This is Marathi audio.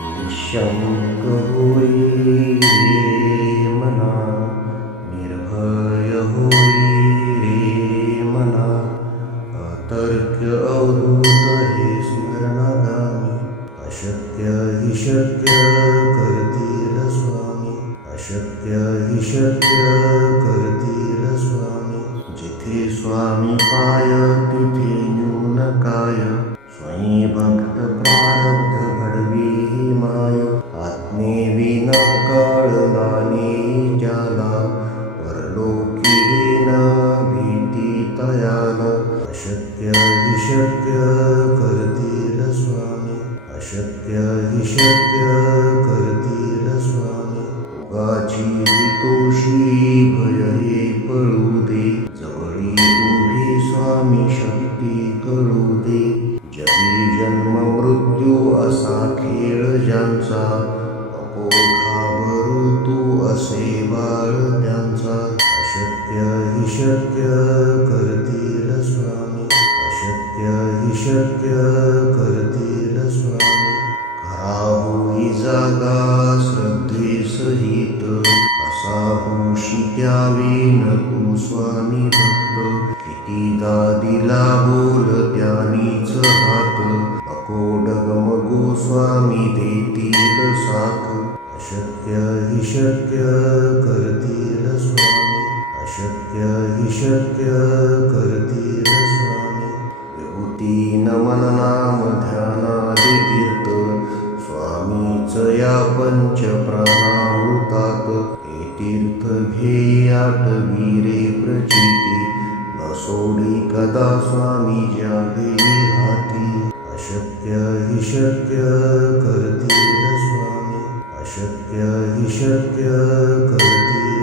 निशंक होई रे मना, निर्भय होई रे मना, अतर्क्य अवधूत हे स्मरणागामी, अशक्य हि शक्य करतील स्वामी, अशक्य हि शक्य करतील स्वामी. जिथे स्वामी पाय तिथे न्यून काय, स्वयं भक्त प्रारब्ध घडवी ही माय. आत्मेविन कळलाने ज्याला, परलोकी न भीती तयाला. अशक्य हि शक्य करतील स्वामी, अशक्य हि शक्य करतील स्वामी. उगाची भीतोषी भय हे पळू दे, जवळी उभी स्वामी शक्ती कळू दे. जगी जन्म मृत्यू असा खेळ ज्यांचा, नको घाबरू तू असे बाळ त्यांचा. अशक्य हि शक्य करतील स्वामी, अशक्य हि शक्य करतील स्वामी. खरा होई जागा श्रद्धे सहित, असा होशी द्यावी न तू स्वामी भक्त. कितीदा दिला बोल त्यानीच हात, नको डगमगू स्वामी देतील साथ. अशक्य हि शक्य करतील स्वामी, अशक्य हि शक्य करतील स्वामी. विभूती नमन नाम ध्यानादि तीर्थ, स्वामीच या पंच प्राणामृतात. हे तीर्थ घेई आठवी रे प्रचिती, न सोडी कदा स्वामी ज्या घेई हाती. अशक्य हि शक्य करतील स्वामी, अशक्य हि शक्य करतील